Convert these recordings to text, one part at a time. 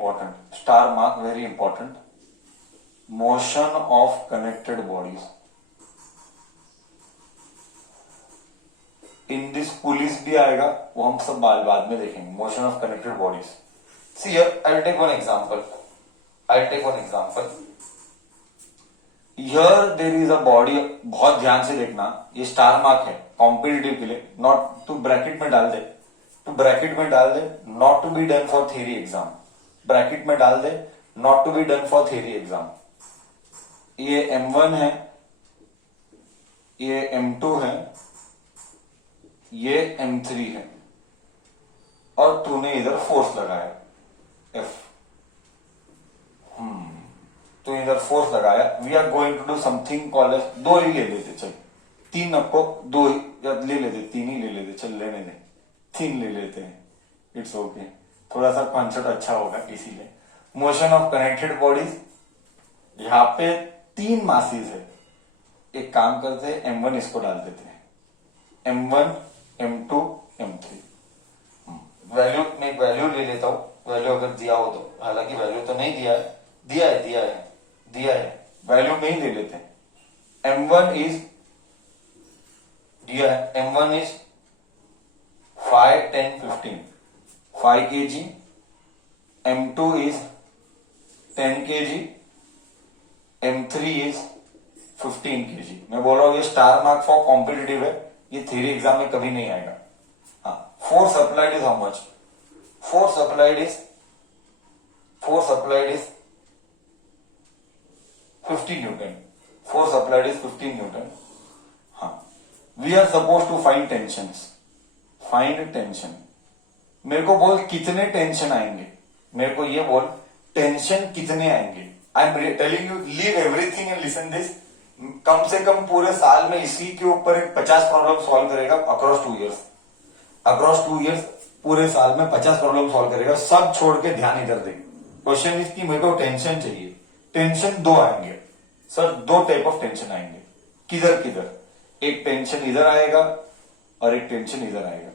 important star mark, very important. Motion of connected bodies. In this pulleys भी आएगा, वो हम सब बाद में देखेंगे. Motion of connected bodies. See here I will take one example. Here there is a body. बहुत ध्यान से देखना, ये स्टार मार्क है कॉम्पिटिटिव के लिए. नॉट टू ब्रैकेट में डाल दे, not to be done for theory exam. Bracket में डाल दे, not to be done for theory exam. ये M1 है, ये M2 है, ये M3 है, और तूने इधर फोर्स लगाया F. तो इधर फोर्स लगाया. We are going to do something call as, दो ही ले लेते, चल तीन आपको दो ही ले लेते, तीन ही ले लेते, चल लेने दे, तीन ले लेते हैं. इट्स ओके, थोड़ा सा कॉन्सेप्ट अच्छा होगा इसीलिए. Motion of connected bodies. यहां पे तीन मासेस है. एक काम करते हैं, M1 इसको डाल देते हैं. M1, M2, M3. वैल्यू में एक वैल्यू ले लेता हूं. वैल्यू अगर दिया हो तो, हालांकि वैल्यू तो नहीं दिया है, दिया है. वैल्यू में ही ले लेते हैं. M1 इज दिया है, M1 is 5, 10, 15, 5 kg. M2 is 10 kg. M3 is 15 kg. मैं बोल रहा हूं ये स्टार मार्क फॉर कॉम्पिटिटिव है, ये थ्योरी एग्जाम में कभी नहीं आएगा. हाँ, force applied is how much? Force applied is 50 newton. Force applied is 15 newton. हाँ, we are suppose to find tension. मेरे को बोल कितने टेंशन आएंगे. मेरे को ये बोल टेंशन कितने आएंगे. I am telling you, leave everything and listen this. कम से कम पूरे साल में इसी के ऊपर 50 प्रॉब्लम सॉल्व करेगा अक्रॉस 2 इयर्स. पूरे साल में 50 प्रॉब्लम सॉल्व करेगा. सब छोड़ के ध्यान इधर दे. क्वेश्चन इसकी मेरे को टेंशन चाहिए. टेंशन दो आएंगे सर, दो टाइप ऑफ टेंशन आएंगे. किधर एक टेंशन इधर आएगा और एक टेंशन इधर आएगा.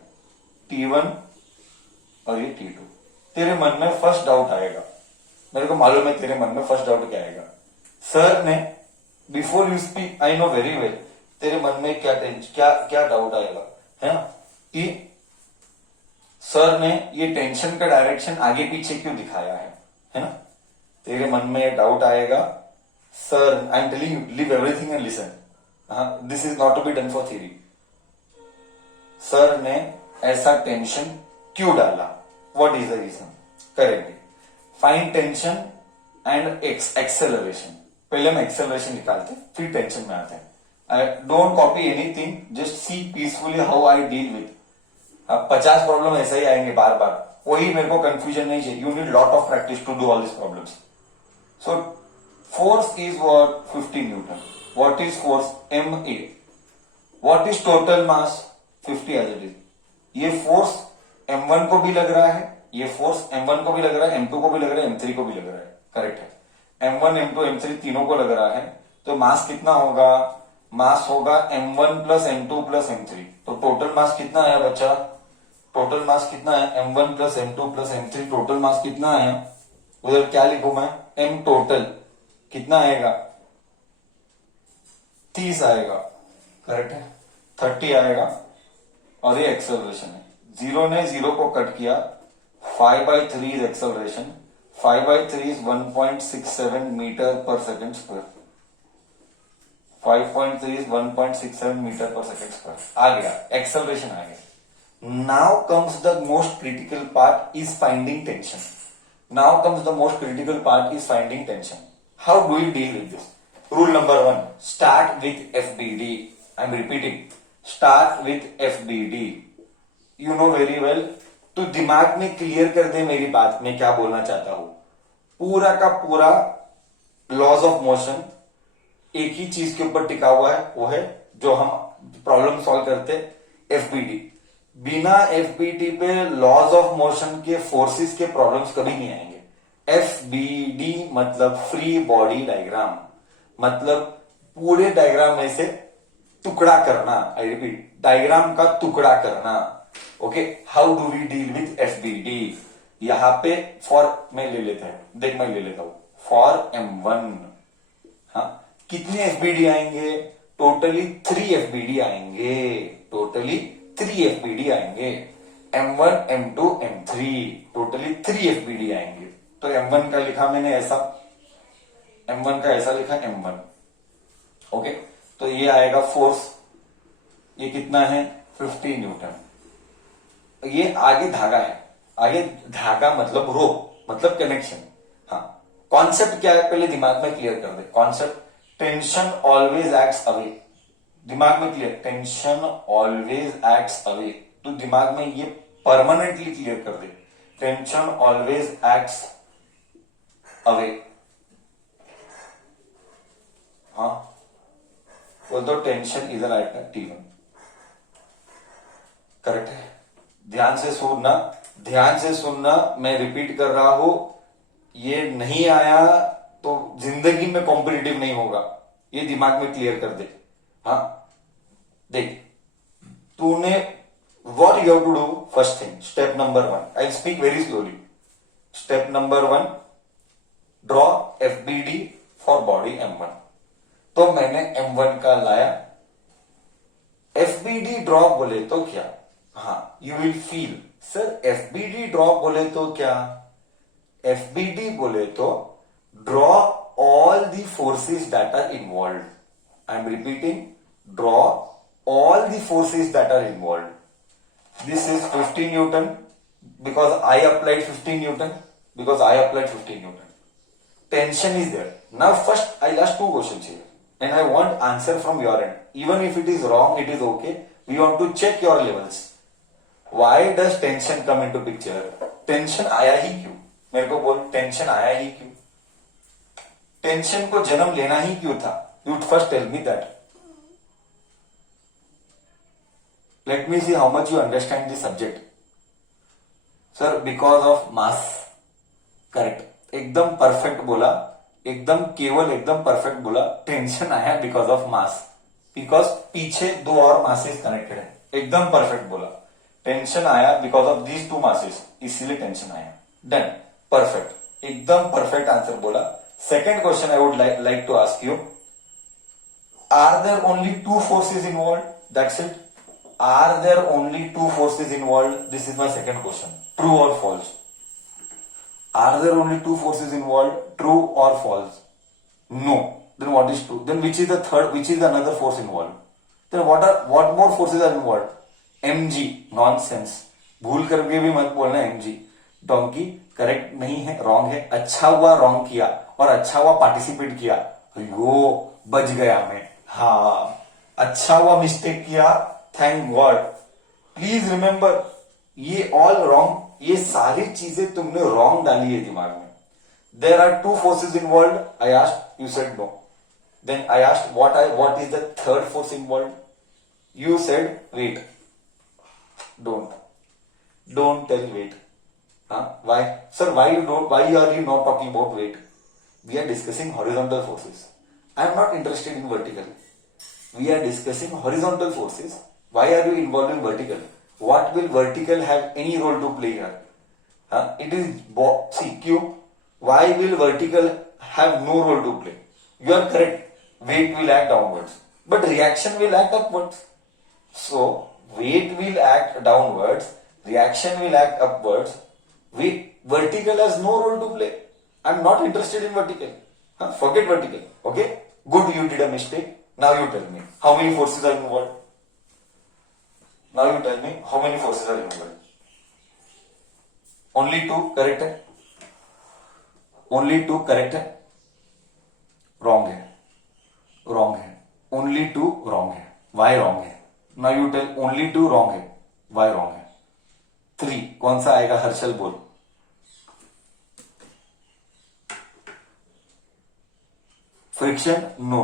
T1 और ये T2. तेरे मन में फर्स्ट डाउट आएगा. मेरे को मालूम है तेरे मन में फर्स्ट डाउट क्या आएगा. सर ने, before you speak, I know very well तेरे मन में क्या डाउट आएगा, है ना, कि सर ने ये टेंशन का डायरेक्शन आगे पीछे क्यों दिखाया है ना. तेरे मन में ये डाउट आएगा. Sir, I am telling you, leave everything and listen. This is not to be done for theory. Sir ने ऐसा टेंशन क्यों डाला, what is the reason. Correctly find tension and acceleration. पहले हम एक्सेलरेशन निकालते, फिर टेंशन में आते हैं. Don't copy anything, just see peacefully how I deal with. 50 problem ऐसा ही आएंगे बार बार. वही मेरे को कंफ्यूजन नहीं चाहिए. You need lot of practice to do all this problems. So force is what 15 newton. What is force MA. What is total mass 50 as it is. ये force M1 को भी लग रहा है, ये फोर्स M1 को भी लग रहा है, M2 को भी लग रहा है, M3 को भी लग रहा है. करेक्ट है. M1, M2, M3 तीनों को लग रहा है. तो मास कितना होगा. मास होगा M1 plus M2 plus M3. तो टोटल मास कितना आया बच्चा. टोटल मास कितना है. M1 plus M2 plus M3. Total mass कितना आया. उधर क्या लिखूं मैं, M टोटल कितना आएगा, 30 आएगा. करेक्ट है, 30 आएगा. और ये एक्सेलरेशन है. 0 ने 0 को कट किया. 5/3 इज एक्सेलरेशन. 5/3 इज 1.67 मीटर पर सेकेंड स्क्वायर. 5.3 इज 1.67 मीटर पर सेकेंड स्क्वायर. आ गया, एक्सेलरेशन आ गया. Now comes the most critical part, is finding tension. How do you deal with this. Rule number 1, start with FBD. I am repeating, start with FBD. You know very well. तो दिमाग में clear कर दे मेरी बात में क्या बोलना चाहता हूं. पूरा का पूरा लॉज ऑफ मोशन एक ही चीज के ऊपर टिका हुआ है, वो है जो हम प्रॉब्लम सॉल्व करते, FBD. बिना FBD पे लॉज ऑफ मोशन के फोर्सेस के प्रॉब्लम्स कभी नहीं आएंगे. FBD मतलब फ्री बॉडी डायग्राम, मतलब पूरे डायग्राम में से टुकड़ा करना. आई रिपीट, डायग्राम का टुकड़ा करना. Okay, how do we deal with FBD. यहां पे फॉर मैं ले लेते हैं, देख मैं ले लेता हूं फॉर M1, हाँ कितने एफबीडी आएंगे, टोटली 3 एफबीडी आएंगे, टोटली 3 एफबीडी आएंगे, M1 M2 M3 totally 3 FBD आएंगे। तो M1 का लिखा मैंने ऐसा, M1 का ऐसा लिखा M1, ओके। तो ये आएगा फोर्स, ये कितना है 50 न्यूटन। ये आगे धागा है, आगे धागा मतलब रोप मतलब कनेक्शन। हाँ कॉन्सेप्ट क्या है पहले दिमाग में क्लियर कर दे, concept tension always acts away, दिमाग में clear, tension always acts away, तो दिमाग में ये परमानेंटली क्लियर कर दे, टेंशन ऑलवेज एक्ट्स अवे। हाँ बोल दो टेंशन इधर आएगा T1, करेक्ट है। ध्यान से सुनना, ध्यान से सुनना, मैं रिपीट कर रहा हूं, ये नहीं आया तो जिंदगी में कॉम्पिटिटिव नहीं होगा, ये दिमाग में क्लियर कर दे। हाँ देख तूने what you have to do, first thing, step number 1, I'll speak very slowly. Step number 1, draw FBD for body M1। तो मैंने M1 का लाया, FBD ड्रॉ बोले तो क्या, हाँ you will feel sir FBD draw बोले तो क्या, FBD बोले तो draw all the forces that are involve, I am repeating, draw all the forces that are involve. This is 50 Newton because I applied 15 Newton, because I applied 15 Newton. Tension is there. Now first I'll ask 2 questions here and I want answer from your end. Even if it is wrong, it is okay. We want to check your levels. Why does tension come into picture? Tension आया ही क्यों? मेरे को बोल tension आया ही क्यों? Tension को जन्म लेना ही क्यों था? You first tell me that. Let me see how much you understand the subject. Sir, because of mass. Correct. एकदम परफेक्ट बोला, एकदम केवल एकदम परफेक्ट बोला, टेंशन आया बिकॉज ऑफ मास, बिकॉज पीछे 2 और मासेस कनेक्टेड है, एकदम परफेक्ट बोला, टेंशन आया बिकॉज ऑफ दीज 2 मासेस, इसीलिए टेंशन आया। डन, परफेक्ट, एकदम परफेक्ट आंसर बोला। Second question I would like to ask you, are there only 2 forces involve, that's it. Are there only 2 forces involved? This is my second question. True or false? Are there only 2 forces involved? True or false? No. Then what is true? Then which is the third? Which is the another force involved? Then what more forces are involved? mg. Nonsense. भूल करके भी मत बोलना mg. Donkey correct नहीं है, wrong है। अच्छा हुआ रॉन्ग किया और अच्छा हुआ पार्टिसिपेट किया, अयो बच गया मैं। हाँ अच्छा हुआ मिस्टेक किया, थैंक गॉड। प्लीज रिमेंबर ये ऑल रॉन्ग, ये सारी चीजें तुमने रॉन्ग डाली है दिमाग में। There are 2 forces involve, I asked, you said no. Then I asked what is the third force involve, you said weight. Don't tell weight. Why? Sir, why are you not talking about weight? We are discussing horizontal forces. I am not interested in vertical. We are discussing horizontal forces. Why are you involving vertical? What will vertical have any role to play here? It is CQ. Why will vertical have no role to play? You are correct. Weight will act downwards, but reaction will act upwards. So weight will act downwards, reaction will act upwards. Vertical has no role to play. I'm not interested in vertical. Forget vertical. Okay? Good, you did a mistake. Now you tell me how many forces are involved. Now you tell me how many forces are involved. Only 2, correct है? Only 2 correct है? Wrong है. Wrong है. Only 2 wrong है. Why wrong है? Now you tell only 2 wrong है. Why wrong है? 3 कौन सा आएगा हर्षल बोल। Friction? No.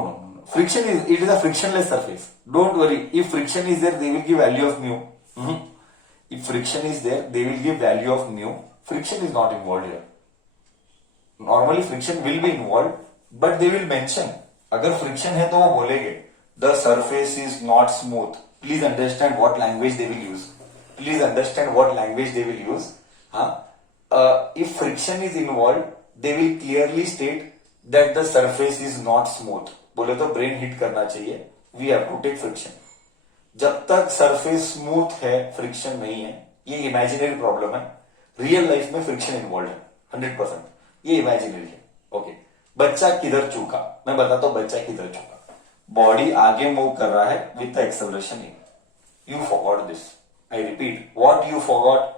Friction it is a frictionless surface. Don't worry. If friction is there, they will give value of mu. If friction is there, they will give value of mu. Friction is not involved here. Normally friction will be involved, but they will mention. अगर friction है तो वो बोलेंगे the surface is not smooth. Please understand what language they will use. Please understand what language they will use. if friction is involved, they will clearly state that the surface is not smooth. बोले तो brain hit करना चाहिए, we have to take friction. जब तक surface smooth है, friction नहीं है, ये इमेजिनरी प्रॉब्लम है. रियल लाइफ में फ्रिक्शन इन्वॉल्व है 100%. ये इमेजिनरी है. ओके, बच्चा किधर चूका, मैं बताता हूं बच्चा किधर चूका. बॉडी आगे मूव कर रहा है with the acceleration in. You forgot this. I repeat, what you forgot,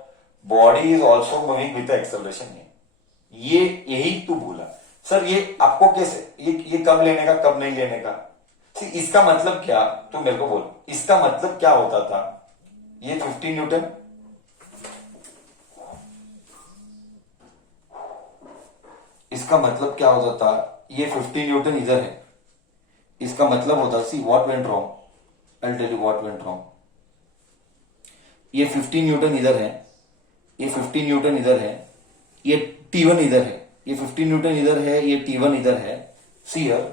body is also moving with the acceleration in. ये यही तू भूला. सर ये आपको कैसे, ये कब लेने का कब नहीं लेने का. इसका मतलब क्या, तू मेरे को बोल, इसका मतलब क्या होता था. ये 50 न्यूटन, इसका मतलब क्या होता था, ये 50 न्यूटन इधर है. इसका मतलब होता, see what went wrong, I will tell you what went wrong. ये 50 न्यूटन इधर है, ये 50 न्यूटन इधर है, ये T1 इधर है, ये 50 न्यूटन इधर है, ये T1 इधर है. सी हियर,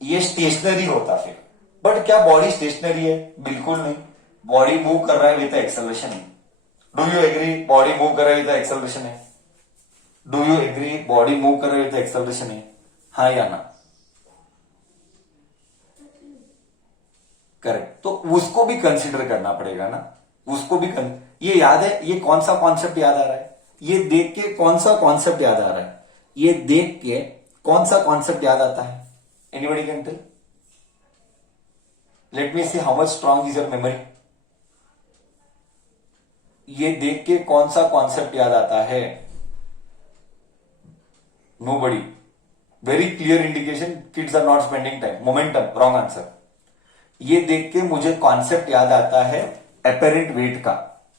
ये स्टेशनरी होता फिर. बट क्या बॉडी स्टेशनरी है, बिल्कुल नहीं. बॉडी मूव कर रहा है with acceleration. Do you agree, body move कर रहा है विद एक्सेलरेशन है. Do you agree, body move कर रहा है विद एक्सेलरेशन है, हाँ या ना. करेक्ट. तो उसको भी कंसिडर करना पड़ेगा ना, उसको भी ये याद है, ये कौन सा कॉन्सेप्ट याद आ रहा है, ये देख के कौन सा कॉन्सेप्ट याद आ रहा है, ये देख के कौन सा कॉन्सेप्ट याद आता है. Anybody can tell. Let me see how much strong is your memory. ये देख के कौन सा कॉन्सेप्ट याद आता है. Nobody. Very clear indication, kids are not spending time. Momentum, wrong answer. ये देख के मुझे कॉन्सेप्ट याद आता है एपेरेंट वेट का.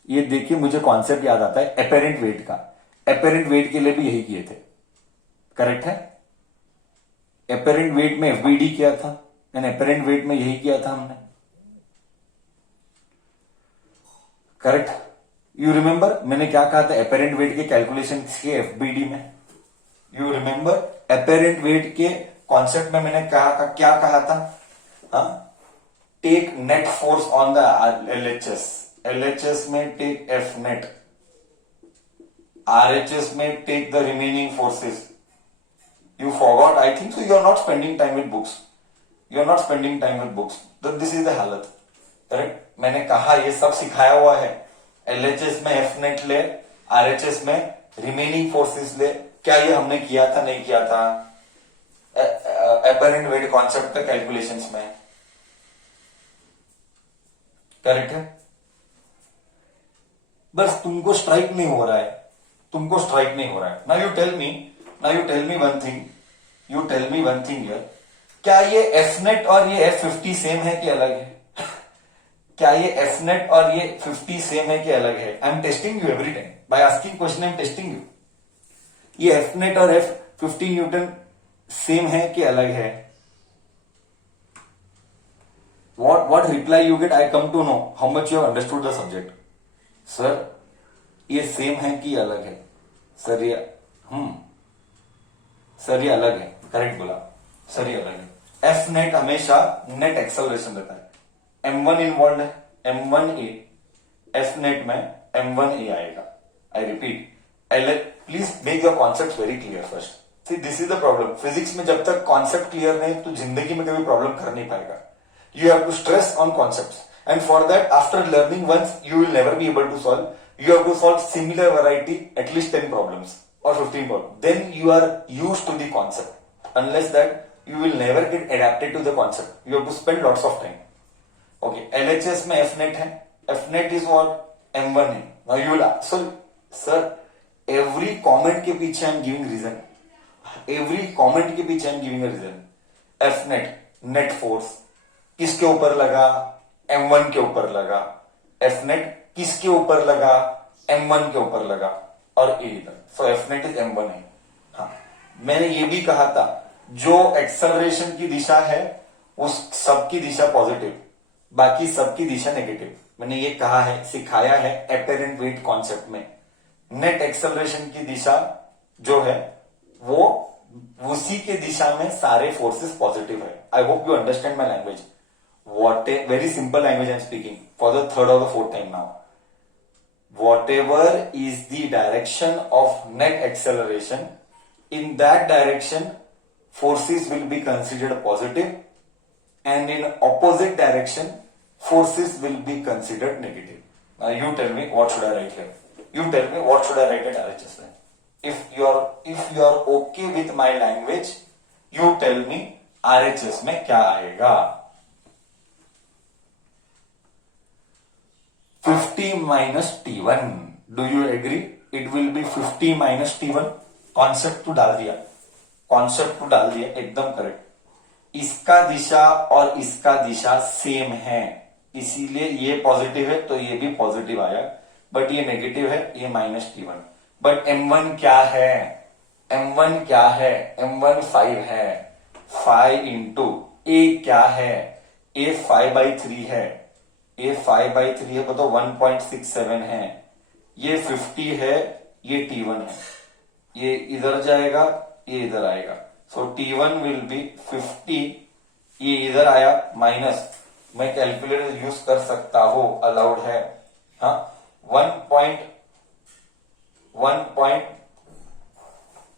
ये देख के मुझे कॉन्सेप्ट याद आता है एपेरेंट वेट का. एपेरेंट वेट के लिए भी यही किए थे. करेक्ट है. एपेरेंट वेट में एफबीडी किया था, एंड एपेरेंट वेट में यही किया था हमने. करेक्ट. यू रिमेंबर मैंने क्या कहा था एपेरेंट वेट के कैलकुलेशन के एफबीडी में. यू रिमेंबर एपेरेंट वेट के कॉन्सेप्ट में मैंने क्या कहा था. हाँ, take net force on the LHS. LHS में टेक एफ नेट, आरएचएस में take the remaining forces. You forgot, I think so. You are not spending time with books. You are not spending time with books. तो this is the हालत. Correct. मैंने कहा ये सब सिखाया हुआ है. एलएचएस में एफ नेट ले, आरएचएस में रिमेनिंग फोर्सेस ले. क्या ये हमने किया था, नहीं किया था एपरेंट वेट कॉन्सेप्ट का कैलकुलेशंस में. करेक्ट है. बस तुमको स्ट्राइक नहीं हो रहा है, तुमको स्ट्राइक नहीं हो रहा है. Now you tell me one thing. You tell me one thing here. क्या ये एफ नेट और ये F50 सेम है कि अलग है. क्या ये एफ नेट और ये 50 सेम है कि अलग है. I am testing you every time by asking question. I am testing you. ये एफ नेट और F50 न्यूटन सेम है कि अलग है. what reply you get, I come to know how much you have understood the subject. Sir ये same है कि अलग है. सर ये सर ये अलग है. करेक्ट बोला. सर ये अलग है. एफ नेट हमेशा नेट एक्सेलरेशन रहता है. M1 इन्वॉल्व है, M1A. एफ नेट में M1A आएगा. I repeat, please make your concept very clear first. See this is the problem. Physics में जब तक कॉन्सेप्ट क्लियर नहीं तो जिंदगी में कभी प्रॉब्लम कर नहीं पाएगा. You have to stress on concepts, and for that, after learning once, you will never be able to solve. You have to solve similar variety, at least 10 problems or 15 problems. Then you are used to the concept. Unless that, you will never get adapted to the concept. You have to spend lots of time. Okay, LHS में Fnet है. Fnet is what? M1 है. Now you will ask, so sir, every comment के पीछे I'm giving reason. Every comment के पीछे I'm giving a reason. Fnet, net force. किसके ऊपर लगा? M1 के ऊपर लगा. F net किसके ऊपर लगा? M1 के ऊपर लगा. और A इधर. So F net is M1 है. हाँ, मैंने ये भी कहा था जो एक्सेलरेशन की दिशा है उस सबकी दिशा पॉजिटिव, बाकी सबकी दिशा नेगेटिव. मैंने ये कहा है, सिखाया है एपेरेंट वेट कॉन्सेप्ट में. नेट एक्सेलरेशन की दिशा जो है वो उसी के दिशा में सारे फोर्सेस पॉजिटिव है. I hope you understand my language. What a very simple language I'm speaking for the third or the fourth time now. whatever is the direction of net acceleration, in that direction forces will be considered positive, and in opposite direction forces will be considered negative. Now you tell me what should I write here. You tell me what should I write at RHS line. If you are okay with my language, you tell me RHS में क्या आएगा. 50 minus T1. Do you agree? It will be 50 minus T1. Concept टू डाल दिया, concept टू डाल दिया, एकदम करेक्ट. इसका दिशा और इसका दिशा सेम है, इसीलिए ये पॉजिटिव है तो ये भी पॉजिटिव आया, बट ये नेगेटिव है, ये माइनस T1. बट M1 क्या है? M1 क्या है? M1 5 है. 5 इंटू ए क्या है? ए 5/3 है. ये 5/3 है तो 1.67 है. ये 50 है, ये T1 है. ये इधर जाएगा, ये इधर आएगा. सो T1 विल बी 50. ये इधर आया माइनस, मैं कैलकुलेटर यूज कर सकता हूं, अलाउड है. हाँ, 1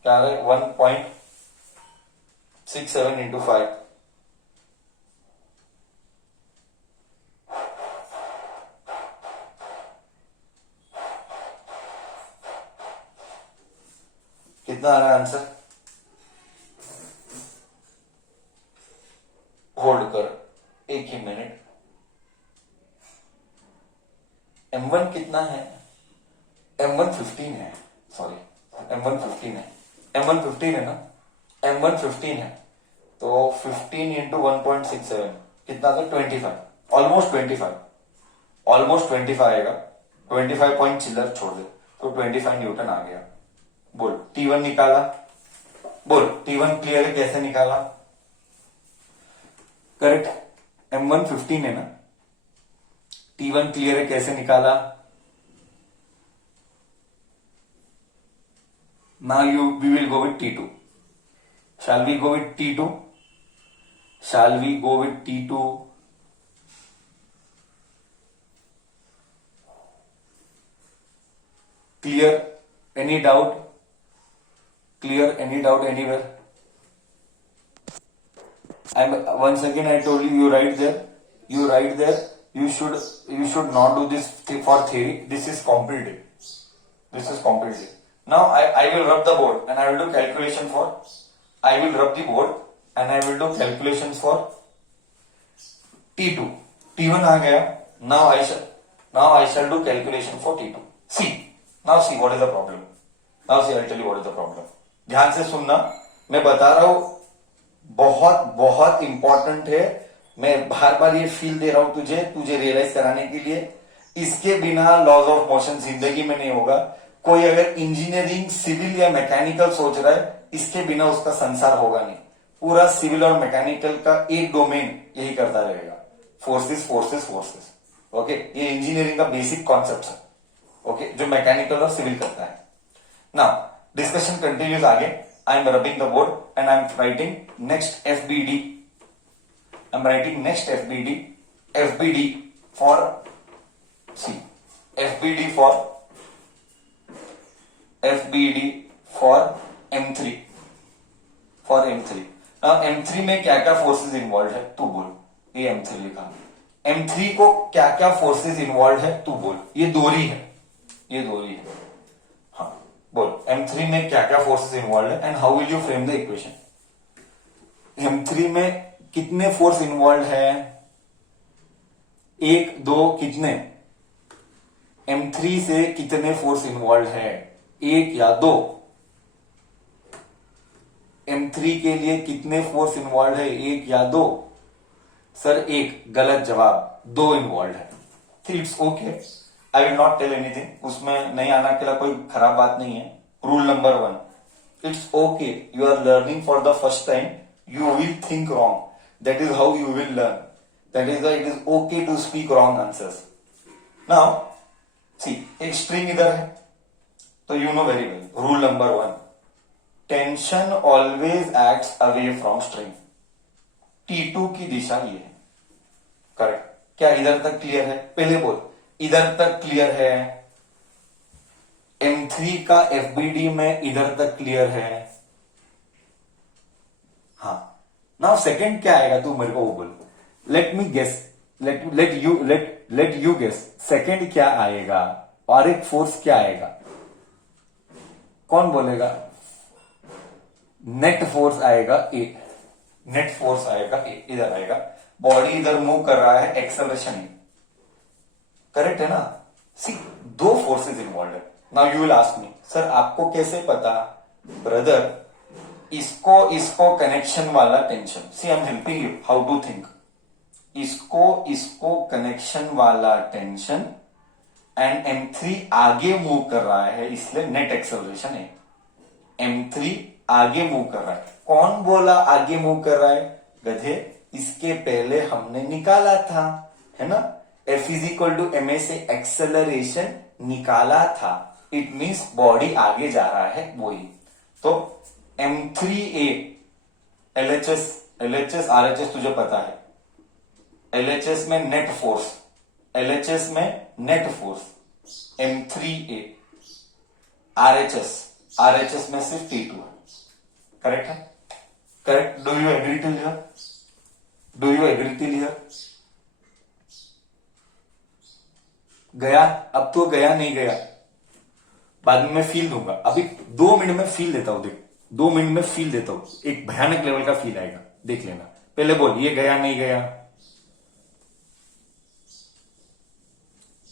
क्या है? 1.67 इंटू 5. कितना आ रहा है आंसर? होल्ड कर एक ही मिनट. M1 कितना है? M1 15 है. सॉरी, M1 15 है. M1 15 है ना? M1 15 है तो 15 इंटू 1.67 कितना था? 25. ऑलमोस्ट 25. ऑलमोस्ट 25 आएगा. 25 पॉइंट चिल्लर छोड़ दे तो 25 न्यूटन आ गया. बोल T1 निकाला. बोल T1 क्लियर है? कैसे निकाला? करेक्ट. M1 15 है ना? T1 क्लियर है? कैसे निकाला? Now we will go with T2. Shall we go with T2? Shall we go with T2? Clear? Any doubt? Clear? Any doubt anywhere? Once again I told you, you write there. You write there. You should not do this for theory. This is competitive. This is competitive. Now I will rub the board and I will do calculation for. I will rub the board and I will do calculations for T2. T1 आ गया. Now I shall do calculation for T2. See. Now see what is the problem. Now see I'll tell you what is the problem. ध्यान से सुनना, मैं बता रहा हूं, बहुत बहुत इंपॉर्टेंट है. मैं बार बार ये फील दे रहा हूं तुझे रियलाइज कराने के लिए. इसके बिना लॉज ऑफ मोशन जिंदगी में नहीं होगा. कोई अगर इंजीनियरिंग, सिविल या मैकेनिकल सोच रहा है, इसके बिना उसका संसार होगा नहीं. पूरा सिविल और मैकेनिकल का एक डोमेन यही करता रहेगा, फोर्सेस फोर्सेस फोर्सेस. ओके, ये इंजीनियरिंग का बेसिक कॉन्सेप्ट है. ओके, जो मैकेनिकल और सिविल करता है. नाउ डिस्कशन कंटिन्यूज आगे. I am rubbing the board and I am writing next FBD. I am writing next FBD for C. FBD for M3. For M3. नाउ M3 में क्या क्या फोर्सेस इन्वॉल्व है तू बोल. ये M3 लिखा. M3 को क्या क्या फोर्सेस इन्वॉल्व है तू बोल. ये दोहरी है. हाँ बोल, M3 में क्या क्या फोर्सेस इन्वॉल्व है and how will you frame the equation. M3 में कितने फोर्स इन्वॉल्व है? 1 2 कितने? M3 से कितने फोर्स इन्वॉल्व है? 1 या 2? M3 के लिए कितने फोर्स इन्वॉल्व है? 1 या 2? सर 1. गलत जवाब. 2 इन्वॉल्व है. It's okay, I will not tell anything. उसमें नहीं आना के लिए कोई खराब बात नहीं है. Rule number 1, it's okay. You are learning for the first time. You will think wrong. That is how you will learn. That is it is okay to speak wrong answers. Now see, एक string इधर है तो you know very well. Rule number 1, tension always acts away from string. T2 की दिशा ये है. Correct. क्या इधर तक क्लियर है? पहले बोल, इधर तक क्लियर है? M3 का FBD में इधर तक क्लियर है। हाँ, नाउ सेकंड क्या आएगा, तू मेरे को वो बोल। Let me guess, let you guess second क्या आएगा और एक फोर्स क्या आएगा, कौन बोलेगा? नेट फोर्स आएगा ए, नेट फोर्स आएगा ए, इधर आएगा, बॉडी इधर मूव कर रहा है, एक्सेलरेशन ए, करेक्ट है ना? सी, दो फोर्सेस इन्वॉल्व है। Now you will ask me, sir आपको कैसे पता? ब्रदर, इसको कनेक्शन वाला tension, see I am helping you how to think. इसको कनेक्शन वाला टेंशन एंड M3 आगे मूव कर रहा है, इसलिए नेट एक्सेलरेशन है। M3 आगे मूव कर रहा है। कौन बोला आगे मूव कर रहा है? गधे, इसके पहले हमने निकाला था, है ना? F is equal to ma से एक्सेलरेशन निकाला था, इट मीन्स बॉडी आगे जा रहा है, वही। तो M3A, LHS RHS तुझे पता है, LHS में नेट फोर्स, LHS में नेट फोर्स, M3A, RHS में सिर्फ T2 है, करेक्ट है? Correct. Do you agree till here? Do you agree till here? गया? अब तो गया नहीं गया, बाद में मैं फील दूंगा, अभी 2 मिनट में फील देता हूं, देख 2 मिनट में फील देता हूं, एक भयानक लेवल का फील आएगा, देख लेना। पहले बोल, ये गया नहीं गया?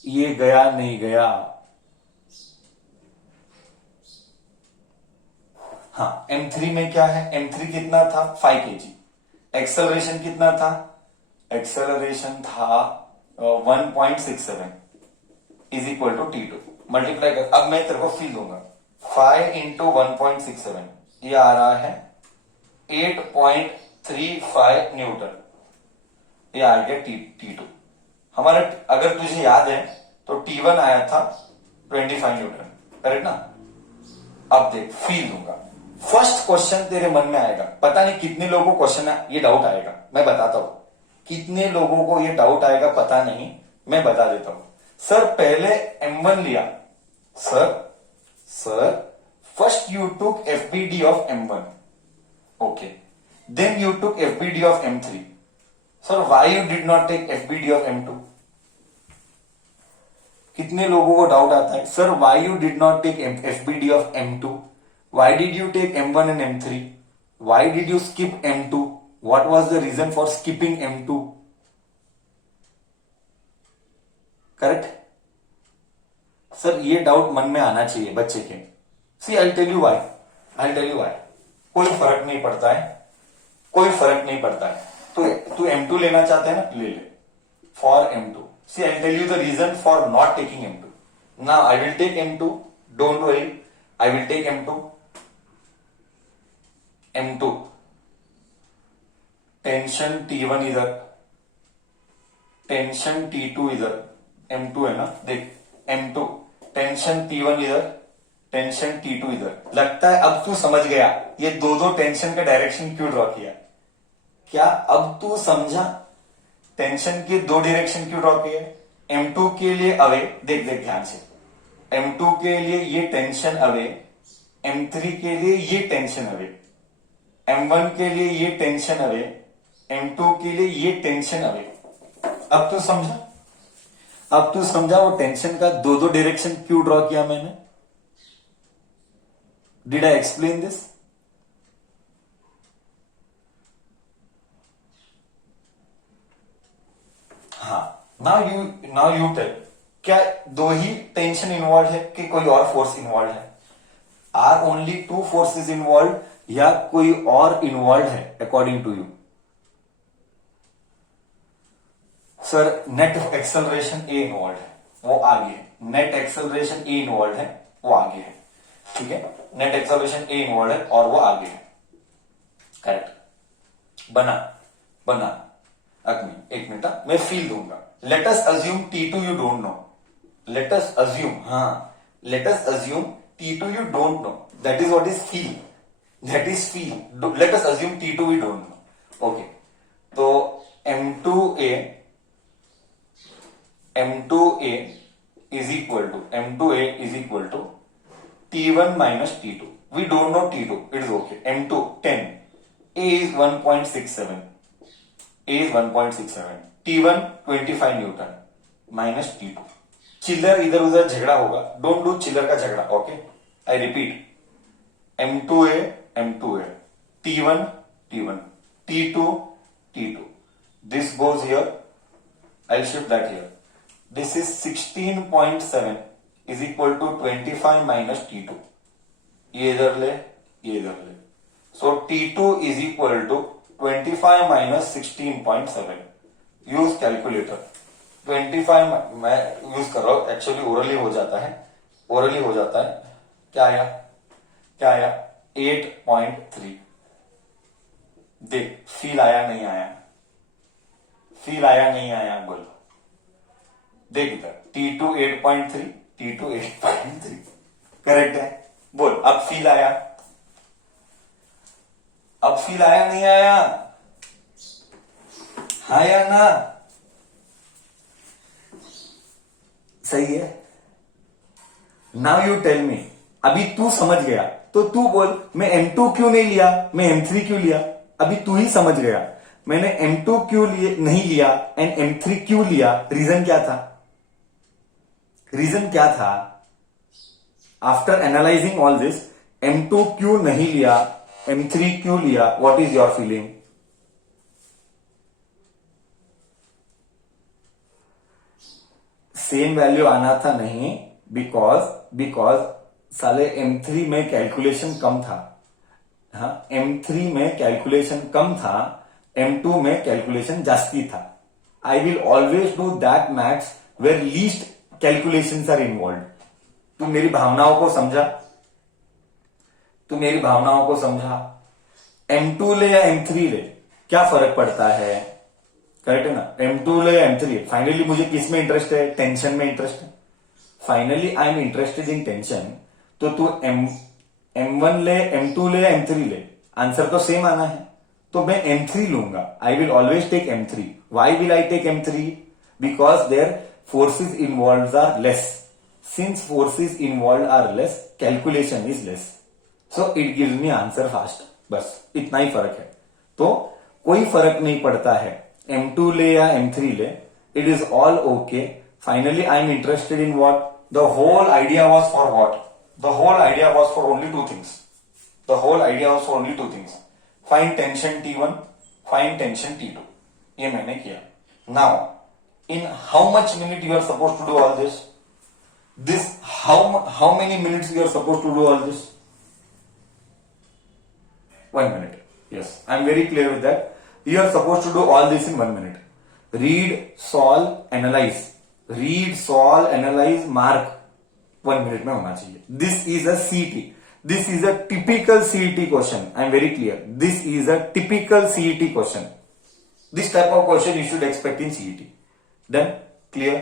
ये गया नहीं गया? हाँ, M3 में क्या है? M3 कितना था? 5 kg। एक्सेलरेशन कितना था? एक्सेलरेशन था 1.67 is equal to T2, multiply कर। अब मैं तेरे को फील दूंगा, 5 इंटू 1.67, ये आ रहा है 8.35 न्यूटन, ये आ गया T2। हमारा, अगर तुझे याद है तो T1 आया था 25 न्यूटन, करेक्ट ना? अब देख, फील दूंगा। फर्स्ट क्वेश्चन तेरे मन में आएगा, पता नहीं कितने लोगों को क्वेश्चन ये डाउट आएगा, मैं बताता हूं कितने लोगों को ये डाउट आएगा, पता नहीं, मैं बता देता हूं। सर पहले M1 लिया, sir first you took FBD of M1, okay, then you took FBD of M3, sir why you did not take FBD of M2? कितने लोगों को डाउट आता है, sir why you did not take FBD of M2? Why did you take M1 and M3? Why did you skip M2? What was the reason for skipping M2? Correct? Sir ये doubt मन में आना चाहिए बच्चे के। सी I tell you why, कोई फर्क नहीं पड़ता है, कोई फर्क नहीं पड़ता है। तो तू M2 लेना चाहता है ना, ले ले, for M2। See I tell you the reason for not taking M2। Now I will take M2, don't worry, I will take M2। Tension T1 इधर, टेंशन T2 इधर, M2 है ना, देख M2, टेंशन T1 इधर, tension T2 इधर। लगता है अब तू समझ गया ये दो टेंशन का डायरेक्शन क्यों ड्रॉ किया। क्या अब तू समझा टेंशन के 2 डायरेक्शन क्यों ड्रॉ किए? M2 के लिए अवे, देख ध्यान से, M2 के लिए ये टेंशन अवे, M3 के लिए ये टेंशन अवे, M1 के लिए ये टेंशन अवे, M2 के लिए ये टेंशन अवे। अब तू समझा, अब तू समझा वो टेंशन का 2 डायरेक्शन क्यों ड्रॉ किया मैंने? Did I explain this? हाँ, नाउ यू टेल, क्या 2 ही टेंशन इन्वॉल्व है कि कोई और फोर्स इन्वॉल्व है? आर ओनली 2 फोर्सेस इन्वॉल्व या कोई और इन्वॉल्व है according to you? Sir net acceleration a involve है, वो आगे है। नेट एक्सेलरेशन ए इन्वॉल्व है, वो आगे है, ठीक है? नेट एक्सेलरेशन ए इन्वॉल्व है और वो आगे है, करेक्ट। बना अग्नि, एक मिनट, मैं फील दूंगा। Let us assume T2 you don't know, let us assume, हाँ, let us assume T2 you don't know, that is what is feel, that is feel, let us assume T2 we don't know, okay, तो M2A is equal to T1 minus T2. We don't know T2. It is okay. M2 10. A is 1.67. A is 1.67. T1 25 Newton minus T2. चिल्लर इधर उधर झगड़ा होगा. Don't do चिल्लर का झगड़ा. Okay. I repeat. M2A, M2A. T1, T1. T2, T2. This goes here. I'll shift that here. This is 16.7 is equal to 25 minus T2. ये इधर ले, ये इधर ले. So T2 is equal to 25 minus 16.7. Use calculator. 25 मैं use कर रहा हूं. एक्चुअली ओरली हो जाता है. ओरली हो जाता है. क्या आया? क्या आया? 8.3. देख, फील आया नहीं आया? फील आया नहीं आया? बोल. देख इधर. T2 8.3, T2 8.3. करेक्ट है. बोल, अब फील आया? अब फील आया नहीं आया? हाँ या ना? सही है. Now you tell me. अभी तू समझ गया तो तू बोल, मैं M2 क्यों नहीं लिया, मैं M3 क्यों लिया? अभी तू ही समझ गया. मैंने M2 क्यों नहीं लिया एंड M3 क्यों लिया? रीजन क्या था? रीजन क्या था? After analysing all this, M2 क्यों नहीं लिया, M3 क्यों लिया? What is your feeling? Same value आना था नहीं, बिकॉज साले M3 में कैलकुलेशन कम था. हाँ, M3 में कैलकुलेशन कम था, M2 में कैलकुलेशन जास्ती था. I will always do that maths where least calculations are involve. तू मेरी भावनाओं को समझा? तू मेरी भावनाओं को समझा? M2 ले या M3 ले, क्या फर्क पड़ता है? करेक्ट है ना? M2 ले या M3. फाइनली मुझे किस में इंटरेस्ट है? टेंशन में इंटरेस्ट है. Finally I am interested in tension. तो तू M1 ले, M2 ले या M3 ले, आंसर तो सेम आना है. तो मैं M3 लूंगा. I will always take M3. Why will I take M3? Because there forces involved are less. Since forces involved are less, calculation is less. So it gives me answer fast. बस इतना ही फर्क है. तो कोई फर्क नहीं पड़ता है M2 ले या M3 ले. It is all okay. Finally, I am interested in what? The whole idea was for what? The whole idea was for only two things. The whole idea was for only two things. Find tension T1, find tension T2. ये मैंने किया. Now, in how much minute you are supposed to do all this? How many minutes you are supposed to do all this? 1 minute. Yes, I am very clear with that. You are supposed to do all this in 1 minute. Read, solve, analyze. Read, solve, analyze, mark. 1 minute में होना चाहिए. This is a CET. This is a typical CET question. I am very clear. This is a typical CET question. This type of question you should expect in CET. Then, clear?